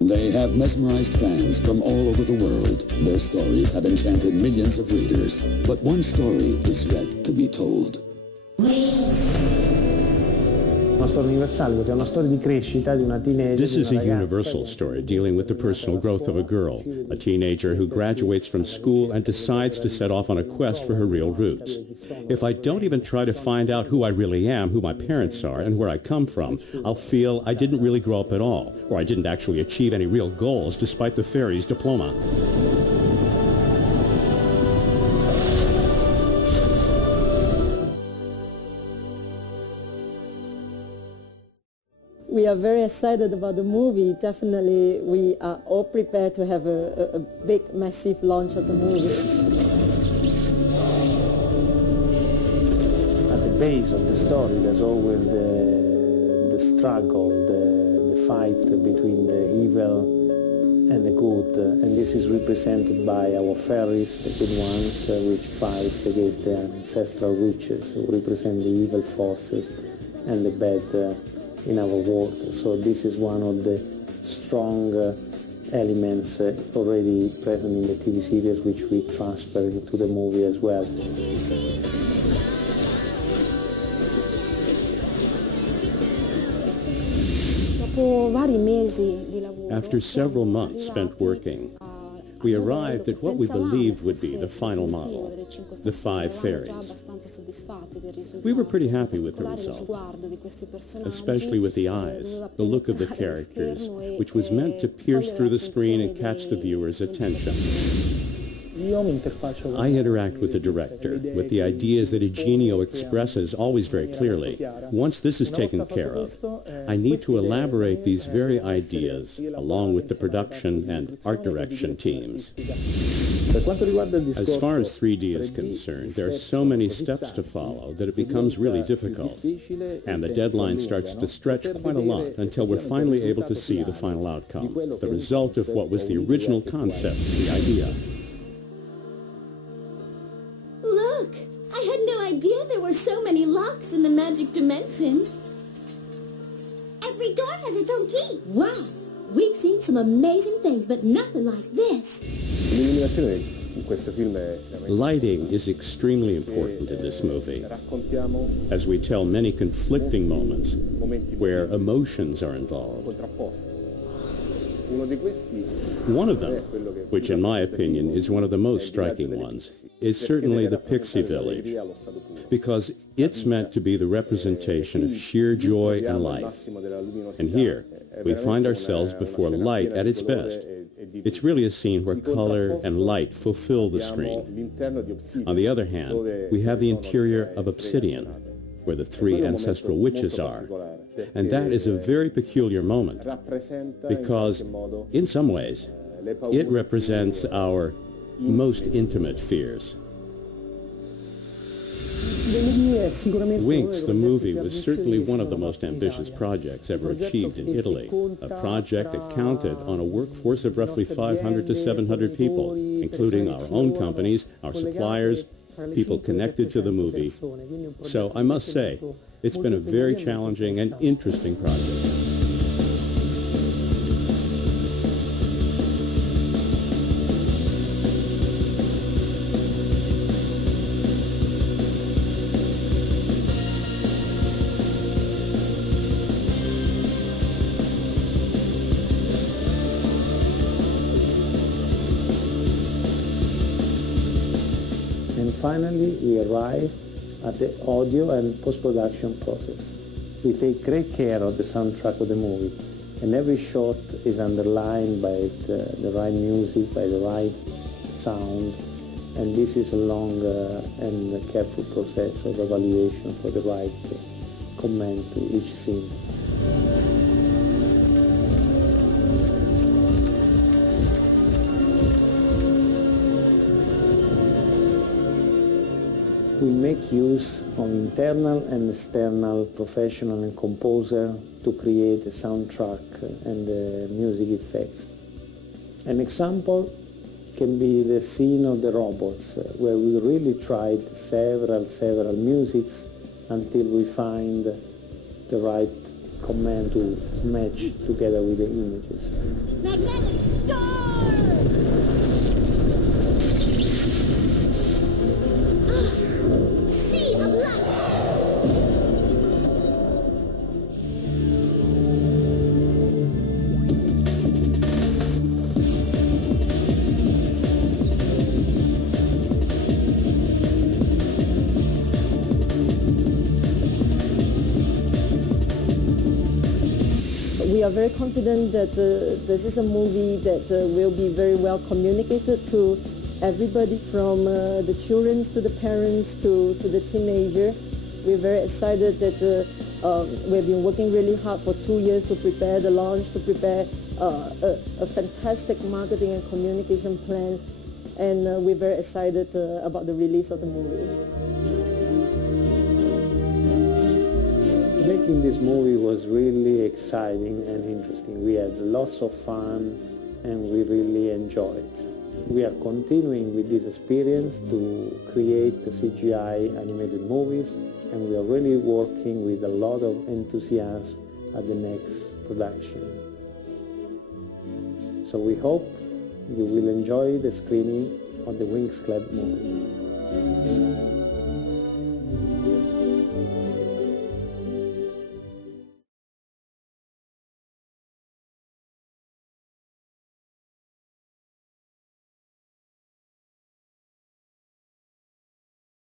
They have mesmerized fans from all over the world. Their stories have enchanted millions of readers. But one story is yet to be told. Una storia universale perché è una storia di crescita di una teenager. This is a universal story dealing with the personal growth of a girl, a teenager who graduates from school and decides to set off on a quest for her real roots. If I don't even try to find out who I really am, who my parents are, and where I come from, I'll feel I didn't really grow up at all, or I didn't actually achieve any real goals despite the fairy's diploma. We are very excited about the movie. Definitely, we are all prepared to have a big, massive launch of the movie. At the base of the story, there's always the struggle, the fight between the evil and the good. And this is represented by our fairies, the good ones, which fight against the ancestral witches, who represent the evil forces and the bad in our world. So this is one of the strong elements already present in the TV series, which we transfer into the movie as well. After several months spent working, we arrived at what we believed would be the final model, the 5 fairies. We were pretty happy with the result, especially with the eyes, the look of the characters, which was meant to pierce through the screen and catch the viewer's attention. I interact with the director, with the ideas that Eugenio expresses always very clearly. Once this is taken care of, I need to elaborate these very ideas along with the production and art direction teams. As far as 3D is concerned, there are so many steps to follow that it becomes really difficult, and the deadline starts to stretch quite a lot until we're finally able to see the final outcome, the result of what was the original concept, the idea. There were so many locks in the magic dimension. Every door has its own key. Wow, we've seen some amazing things, but nothing like this. Lighting is extremely important in this movie, as we tell many conflicting moments where emotions are involved. One of them, which in my opinion is one of the most striking ones, is certainly the Pixie Village, because it's meant to be the representation of sheer joy and life. And here, we find ourselves before light at its best. It's really a scene where color and light fulfill the screen. On the other hand, we have the interior of obsidian, where the 3 ancestral witches are. And that is a very peculiar moment, because, in some ways, it represents our most intimate fears. Winx, the movie, was certainly one of the most ambitious projects ever achieved in Italy, a project that counted on a workforce of roughly 500 to 700 people, including our own companies, our suppliers, people connected to the movie. So I must say, it's been a very challenging and interesting project. And finally, we arrive at the audio and post-production process. We take great care of the soundtrack of the movie, and every shot is underlined by the right music, by the right sound, and this is a long and careful process of evaluation for the right comment to each scene. We make use of internal and external professional and composer to create a soundtrack and the music effects. An example can be the scene of the robots, where we really tried several musics until we find the right command to match together with the images. Magnetic star! Sea of light! We are very confident that this is a movie that will be very well communicated to everybody, from the children to the parents to the teenager. We're very excited that we've been working really hard for 2 years to prepare the launch, to prepare a fantastic marketing and communication plan, and we're very excited about the release of the movie. Making this movie was really exciting and interesting. We had lots of fun and we really enjoyed. We are continuing with this experience to create the CGI animated movies, and we are really working with a lot of enthusiasm at the next production. So we hope you will enjoy the screening of the Winx Club movie.